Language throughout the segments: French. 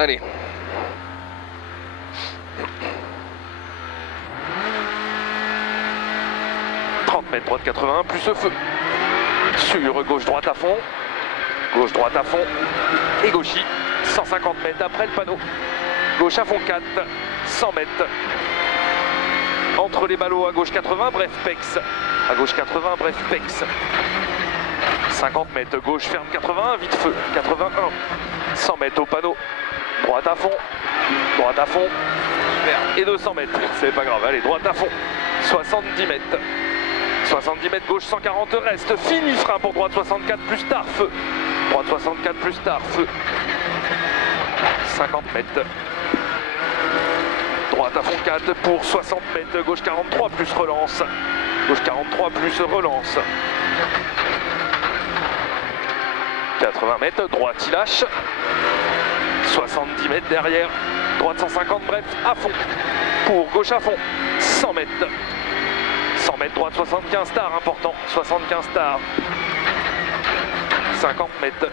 Allez. Mètres, droite 81 plus feu. Sur gauche-droite à fond. Gauche-droite à fond. Et gauchis. 150 mètres après le panneau. Gauche à fond 4. 100 mètres. Entre les ballots à gauche 80, bref pex. À gauche 80, bref pex. 50 mètres. Gauche ferme 81, vite feu. 81. 100 mètres au panneau. Droite à fond. Droite à fond. Et 200 mètres. C'est pas grave. Allez, droite à fond. 70 mètres. 70 mètres gauche 140 reste, fini frein pour droite 64 plus tard, feu. Droite 64 plus tard, feu. 50 mètres. Droite à fond 4 pour 60 mètres, gauche 43 plus relance. Gauche 43 plus relance. 80 mètres, droite il lâche. 70 mètres derrière, droite 150 bref, à fond. Pour gauche à fond, 100 mètres. 100 mètres droite, 75 stars, important, 75 stars. 50 mètres,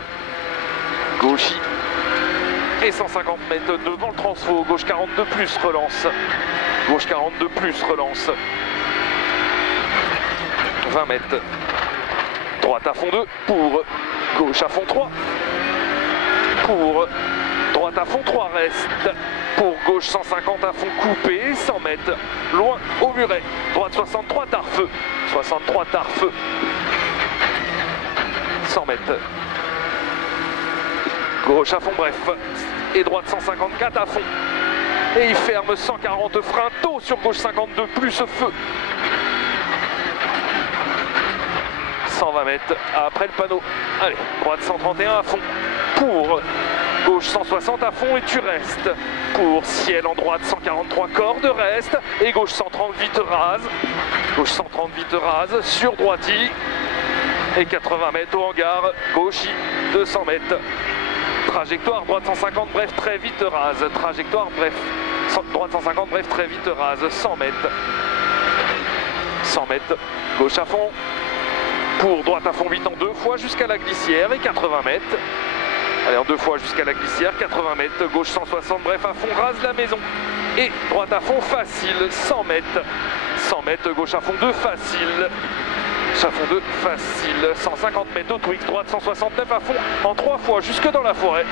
gauchis. Et 150 mètres devant le transfo, gauche 42 plus, relance. Gauche 42 plus, relance. 20 mètres, droite à fond 2, pour gauche à fond 3. Pour droite à fond 3, reste. Pour gauche 150 à fond coupé, 100 mètres, loin au muret. Droite 63 tard feu, 63 tard feu. 100 mètres. Gauche à fond bref. Et droite 154 à fond. Et il ferme 140 frein tôt sur gauche 52 plus feu. 120 mètres après le panneau. Allez, droite 131 à fond. Pour gauche 160 à fond et tu restes. Pour ciel en droite 143 cordes reste. Et gauche 130 vite rase. Gauche 130 vite rase sur droiti. Et 80 mètres au hangar. Gauchi 200 mètres. Trajectoire droite 150 bref très vite rase. Trajectoire bref. Droite 150 bref très vite rase. 100 mètres. 100 mètres. Gauche à fond. Pour droite à fond 8 en 2 fois jusqu'à la glissière et 80 mètres. Allez, en 2 fois jusqu'à la glissière, 80 mètres, gauche 160, bref, à fond, rase la maison. Et droite à fond, facile, 100 mètres. 100 mètres, gauche à fond 2, facile. Gauche à fond 2, facile. 150 mètres au Twix, droite 169 à fond, en 3 fois, jusque dans la forêt.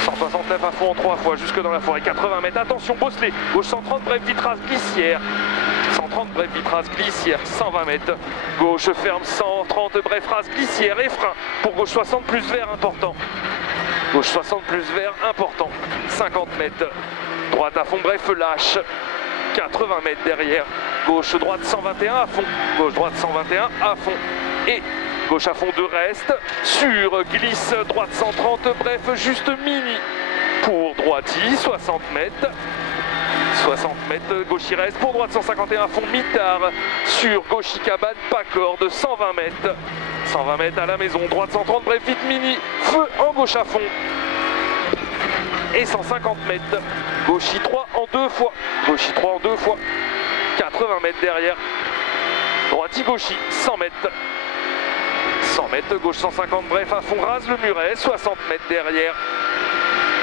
169 à fond en 3 fois, jusque dans la forêt. 80 mètres, attention, bosselet. Gauche 130, bref, vitras, glissière. 130, bref, vitras, glissière. 120 mètres. Gauche ferme, 130, bref, race, glissière et frein. Pour gauche 60 plus vert, important. Gauche 60 plus vert, important. 50 mètres. Droite à fond, bref, lâche. 80 mètres derrière. Gauche, droite 121 à fond. Gauche, droite 121 à fond. Et gauche à fond de reste. Sur glisse, droite 130, bref, juste mini. Pour droiti, 60 mètres. 60 mètres, gauche reste. Pour droite 151 à fond, mitard. Sur gauche cabane, pas corde, 120 mètres. 120 mètres à la maison. Droite 130, bref, vite mini. Feu en gauche à fond. Et 150 mètres. Gauche 3 en 2 fois. Gauche 3 en 2 fois. 80 mètres derrière. Droiti gauchi, 100 mètres. 100 mètres, gauche 150, bref, à fond, rase le muret. 60 mètres derrière.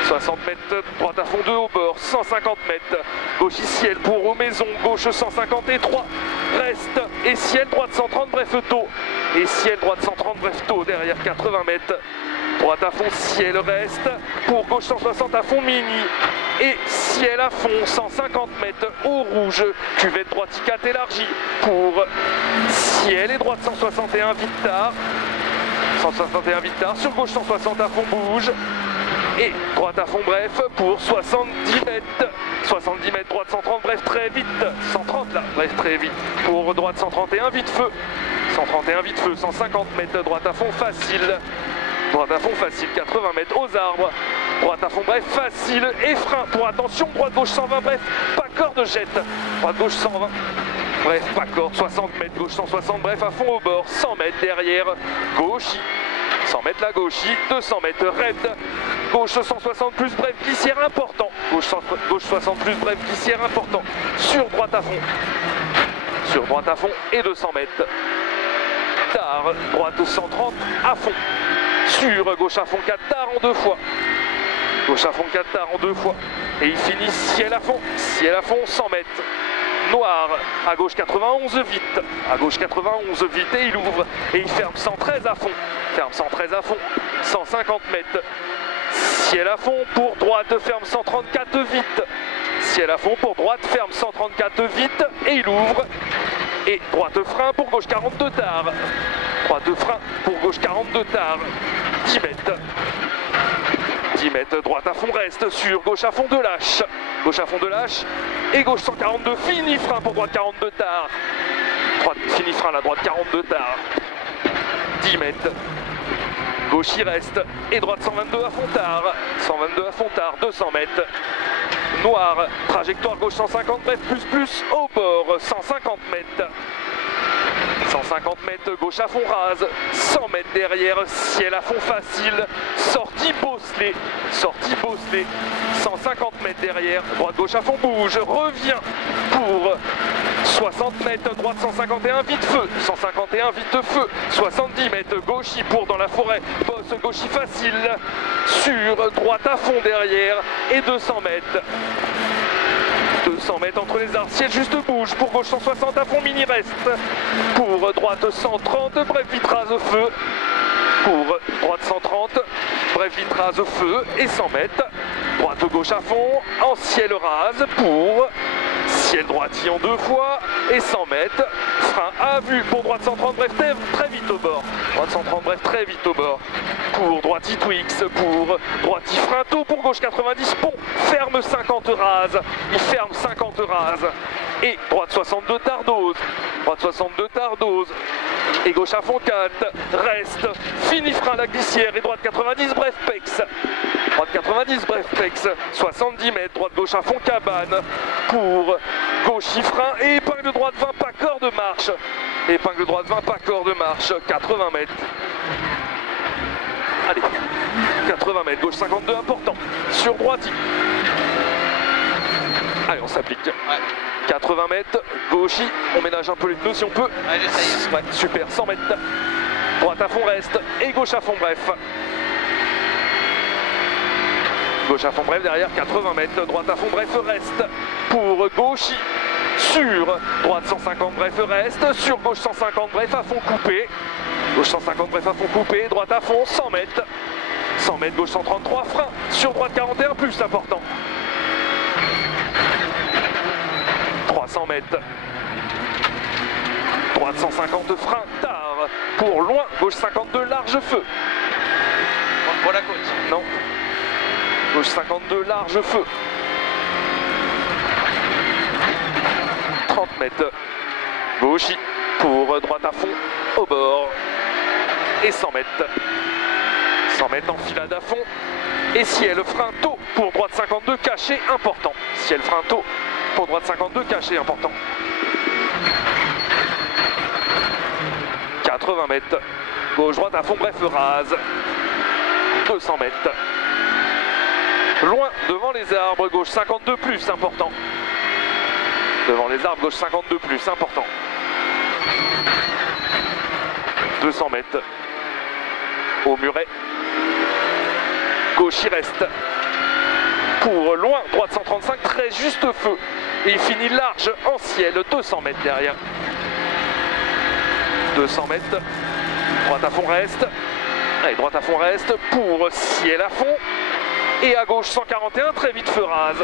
60 mètres, droite à fond 2 au bord, 150 mètres. Gauche ciel pour aux maisons, gauche 153, reste. Et ciel, droite 130, bref, tôt. Et ciel, droite 130, bref, tôt, derrière 80 mètres. Droite à fond, ciel reste. Pour gauche 160 à fond, mini. Et ciel à fond, 150 mètres au rouge. Cuvette droite 4 élargie. Pour ciel et droite 161, vite tard. 161 vite tard. Sur gauche 160 à fond, bouge. Et droite à fond, bref, pour 70 mètres. 70 mètres, droite 130, bref, très vite. 130 là, bref, très vite. Pour droite 131, vite feu. 131, vite feu. 150 mètres, droite à fond, facile. Droite à fond, facile. 80 mètres aux arbres. Droite à fond, bref, facile. Et frein pour attention. Droite gauche 120, bref, pas corde, jette. Droite gauche 120. Bref, pas corde. 60 mètres, gauche 160, bref, à fond au bord. 100 mètres derrière. Gauche. 100 mètres la gauche, 200 mètres raide. Gauche 160 plus bref, glissière important. Gauche 60 plus bref, glissière important. Sur droite à fond. Sur droite à fond et 200 mètres. Tard, droite 130 à fond. Sur gauche à fond 4 tard en 2 fois. Gauche à fond 4 tard en 2 fois. Et il finit ciel à fond, 100 mètres. Noir, à gauche 91 vite, à gauche 91 vite et il ouvre et il ferme 113 à fond, 150 mètres, ciel à fond pour droite, ferme 134 vite, ciel à fond pour droite, ferme 134 vite et il ouvre et droite frein pour gauche 42 tard, droite frein pour gauche 42 tard, 10 mètres. 10 mètres, droite à fond reste sur gauche à fond de lâche. Gauche à fond de lâche et gauche 142, fini frein pour droite 42 tard. Droite, fini frein la droite 42 tard. 10 mètres. Gauche il reste et droite 122 à fond tard. 122 à fond tard, 200 mètres. Noir, trajectoire gauche 150 mètres plus au bord, 150 mètres. 150 mètres, gauche à fond rase, 100 mètres derrière, ciel à fond facile, sortie bosselée, 150 mètres derrière, droite gauche à fond bouge, revient pour 60 mètres, droite 151 vite feu, 151 vite feu, 70 mètres, gauchis pour dans la forêt, bosse gauchis facile, sur droite à fond derrière et 200 mètres. 200 mètres entre les arbres, ciel juste bouge, pour gauche 160 à fond mini reste, pour droite 130, bref vitrage feu, pour droite 130, bref vitrage feu et 100 mètres, droite gauche à fond, en ciel rase pour ciel droiti en 2 fois et 100 mètres, frein à vue pour droite 130, bref très vite au bord, droite 130, bref très vite au bord, pour droiti Twix, pour droiti frein tôt, pour gauche 90 pont, ferme 50 rase, il ferme 50 rase, et droite 62 tardose, et gauche à fond 4, reste, fini frein la glissière, et droite 90, bref pex, droite 90, bref pex, 70 mètres, droite gauche à fond cabane, pour gauche frein, et épingle droite 20 pas corps de marche, 80 mètres. Allez, 80 mètres, gauche 52, important, sur droite. Allez, on s'applique. Ouais. 80 mètres, gauche, on ménage un peu les pneus si on peut. Ouais, j'essaye. Ouais, super, 100 mètres. Droite à fond reste, et gauche à fond bref. Gauche à fond bref derrière, 80 mètres, droite à fond bref reste. Pour gauche, sur droite 150 bref reste, sur gauche 150 bref à fond coupé. Gauche 150 bref à fond coupé, droite à fond 100 mètres. 100 mètres, gauche 133, frein, sur droite 41 plus important. 300 mètres. Droite 150, frein, tard. Pour loin, gauche 52, large feu. Pour la côte. Non. Gauche 52, large feu. 30 mètres. Gauche pour droite à fond, au bord. Et 100 mètres. 100 mètres, enfilade à fond. Et ciel, frein tôt pour droite 52, caché, important. Ciel, frein tôt pour droite 52, caché, important. 80 mètres. Gauche, droite à fond, bref, rase. 200 mètres. Loin, devant les arbres, gauche 52 plus, important. Devant les arbres, gauche 52 plus, important. 200 mètres. Au muret. Gauche, il reste. Pour loin, droite 135, très juste feu. Et il finit large en ciel, 200 mètres derrière. 200 mètres. Droite à fond reste. Allez, droite à fond reste pour ciel à fond. Et à gauche 141, très vite feu rase.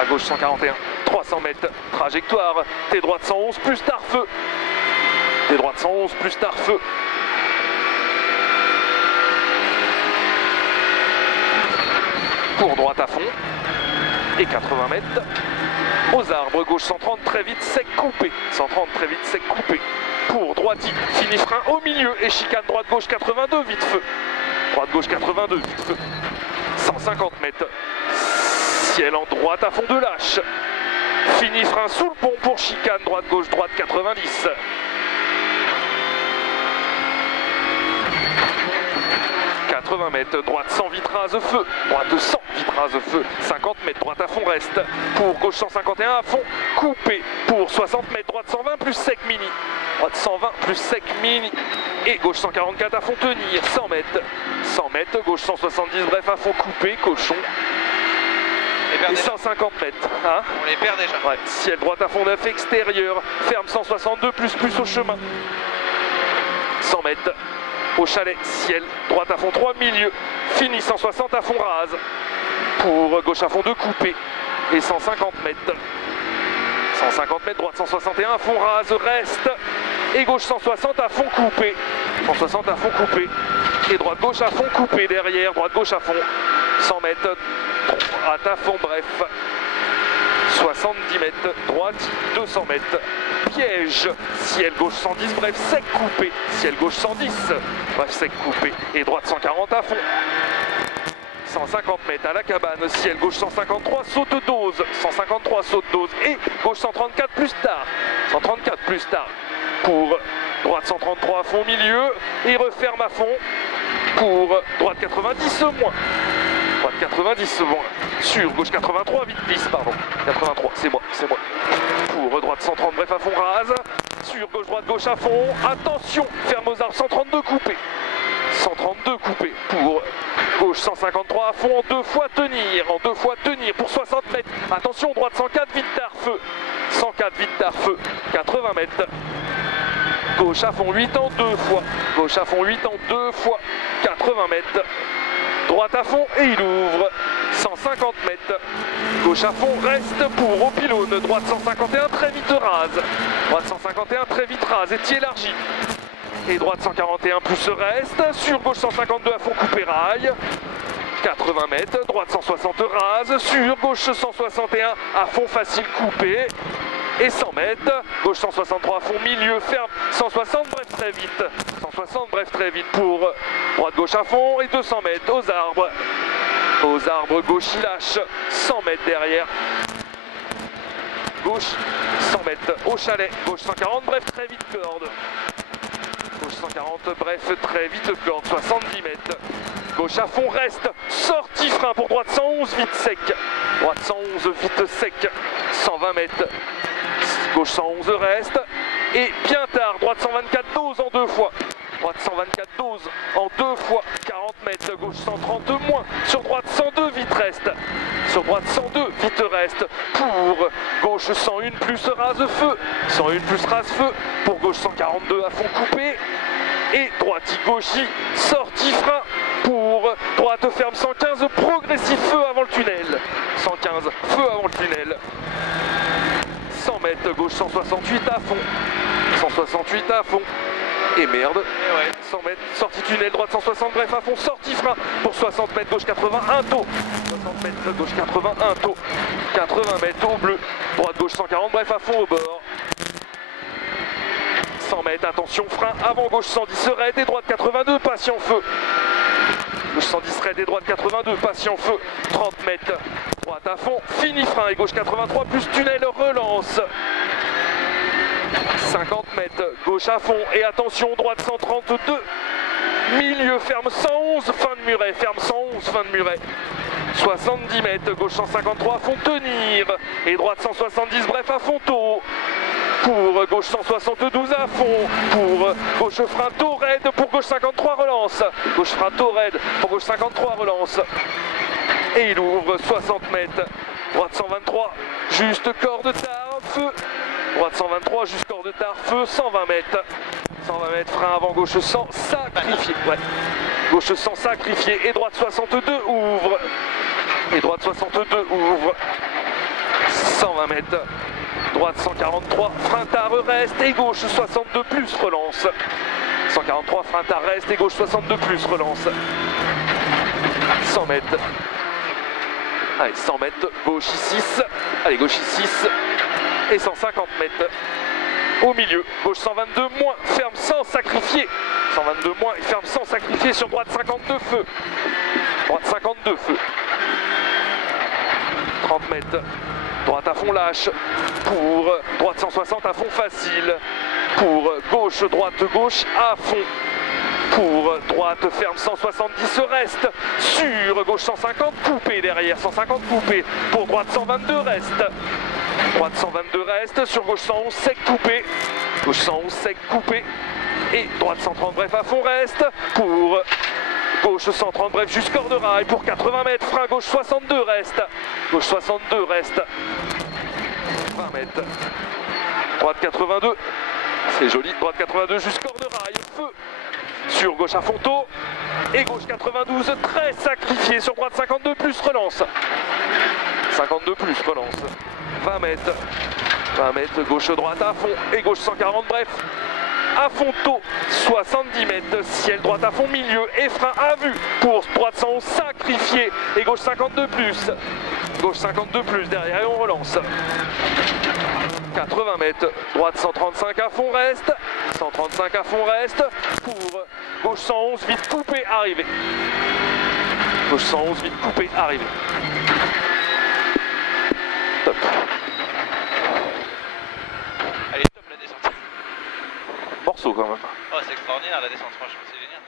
À gauche 141, 300 mètres. Trajectoire, T droite 111 plus tard feu. T droite 111 plus tard feu. Pour droite à fond. Et 80 mètres. Aux arbres, gauche 130, très vite sec coupé. 130, très vite sec coupé. Pour droite, fini frein au milieu. Et chicane droite gauche 82, vite feu. Droite gauche 82, vite feu. 150 mètres. Ciel en droite à fond de lâche. Fini frein sous le pont pour chicane droite gauche droite 90. « 80 mètres, droite 100 vitrage feu, droite 100 vite rase feu, 50 mètres, droite à fond reste, pour gauche 151 à fond, coupé, pour 60 mètres, droite 120 plus sec mini, droite 120 plus sec mini, et gauche 144 à fond tenir, 100 mètres, gauche 170, bref à fond coupé, cochon, et 150 mètres, hein. On les perd déjà. Ouais, ciel droite à fond neuf extérieur, ferme 162 plus au chemin, 100 mètres, au chalet, ciel, droite à fond 3 milieu, fini 160 à fond rase, pour gauche à fond 2 coupé, et 150 mètres, 150 mètres, droite 161 à fond rase, reste, et gauche 160 à fond coupé, 160 à fond coupé, et droite gauche à fond coupé derrière, droite gauche à fond, 100 mètres, droite à fond bref, 70 mètres, droite 200 mètres, piège, ciel gauche 110, bref sec coupé, ciel gauche 110, bref sec coupé, et droite 140 à fond, 150 mètres à la cabane, ciel gauche 153, saute dose, 153 saute dose, et gauche 134 plus tard, 134 plus tard, pour droite 133 à fond milieu, et referme à fond, pour droite 90 moins. Droite 90 moins, sur gauche 83, vite glisse, pardon, 83, c'est moi, pour droite 130, bref à fond rase, sur gauche droite gauche à fond, attention, ferme aux arbres 132 coupé, 132 coupé, pour gauche 153 à fond, en 2 fois tenir, pour 60 mètres, attention, droite 104, vite tard feu, 104 vite tard feu, 80 mètres, gauche à fond 8 en 2 fois, gauche à fond 8 en 2 fois, 80 mètres, droite à fond et il ouvre, 150 mètres, gauche à fond reste pour au pylône, droite 151 très vite rase, droite 151 très vite rase, et élargi, et droite 141 plus reste, sur gauche 152 à fond coupé rail, 80 mètres, droite 160 rase, sur gauche 161 à fond facile coupé, et 100 mètres, gauche 163 à fond milieu, ferme 160 bref très vite, 160 bref très vite pour droite gauche à fond, et 200 mètres aux arbres gauche il lâche, 100 mètres derrière, gauche 100 mètres au chalet, gauche 140 bref très vite corde, gauche 140 bref très vite corde, 70 mètres, gauche à fond reste, sortie frein pour droite 111 vite sec, droite 111 vite sec, 120 mètres, gauche 111 reste, et bien tard, droite 124 dose en 2 fois, droite 124 dose en 2 fois, 40 mètres, gauche 130 moins, sur droite 102 vite reste, sur droite 102 vite reste, pour gauche 101 plus rase feu, 101 plus rase feu, pour gauche 142 à fond coupé, et droite gauche sortie frein, pour droite ferme 115 progressif feu avant le tunnel, 115 feu avant le tunnel, 100 mètres, gauche 168 à fond, 168 à fond, et merde, et ouais. 100 mètres, sortie tunnel, droite 160, bref à fond, sortie frein, pour 60 mètres, gauche 81 taux, 60 mètres, gauche 81 taux, 80 mètres au bleu, droite gauche 140, bref à fond au bord, 100 mètres, attention frein, avant gauche 110 raide, et droite 82, patient feu, gauche 110 raide, et droite 82, patient feu, 30 mètres, droite à fond, fini frein, et gauche 83 plus tunnel, relance, 50 mètres, gauche à fond, et attention, droite 132, milieu, ferme 111, fin de muret, ferme 111, fin de muret, 70 mètres, gauche 153 à fond, tenir, et droite 170, bref à fond tôt, pour gauche 172 à fond, pour gauche frein tôt raide, pour gauche 53 relance, gauche frein tôt raide, pour gauche 53 relance, et il ouvre 60 mètres, droite 123, juste corde tard, feu, droite 123, juste corde tard, feu, 120 mètres, 120 mètres, frein avant gauche 100, sacrifié, ouais, gauche 100 sacrifié, et droite 62 ouvre, et droite 62 ouvre, 120 mètres, droite 143, frein tard reste, et gauche 62 plus relance, 143, frein tard reste, et gauche 62 plus relance, 100 mètres, allez 100 mètres, gauche 6, allez gauche 6, et 150 mètres, au milieu, gauche 122 moins, ferme 100 sacrifié, 122 moins, et ferme 100 sacrifié sur droite 52 feu, droite 52 feu, 30 mètres, droite à fond lâche, pour droite 160 à fond facile, pour gauche, droite, gauche à fond, pour droite ferme 170 reste, sur gauche 150 coupé derrière 150 coupé, pour droite 122 reste, droite 122 reste, sur gauche 111 sec coupé, gauche 111 sec coupé, et droite 130 bref à fond reste, pour gauche 130 bref jusqu'hors de rail, pour 80 mètres, frein gauche 62 reste, gauche 62 reste, 20 mètres, droite 82, c'est joli, droite 82 jusqu'hors de rail, feu, sur gauche à fond tôt, et gauche 92, très sacrifié, sur droite 52 plus, relance, 52 plus, relance, 20 mètres, gauche droite à fond, et gauche 140 bref, à fond tôt, 70 mètres, ciel droite à fond milieu, et frein à vue, pour droite 111 sacrifié, et gauche 52 plus, gauche 52 plus, derrière et on relance, 80 mètres, droite 135 à fond reste, 135 à fond reste, pour gauche 111 vite coupé, arrivé, gauche 111 vite coupé, arrivé, top. Elle est top la descente. Morceau quand même. Oh, c'est extraordinaire la descente, franchement, c'est génial.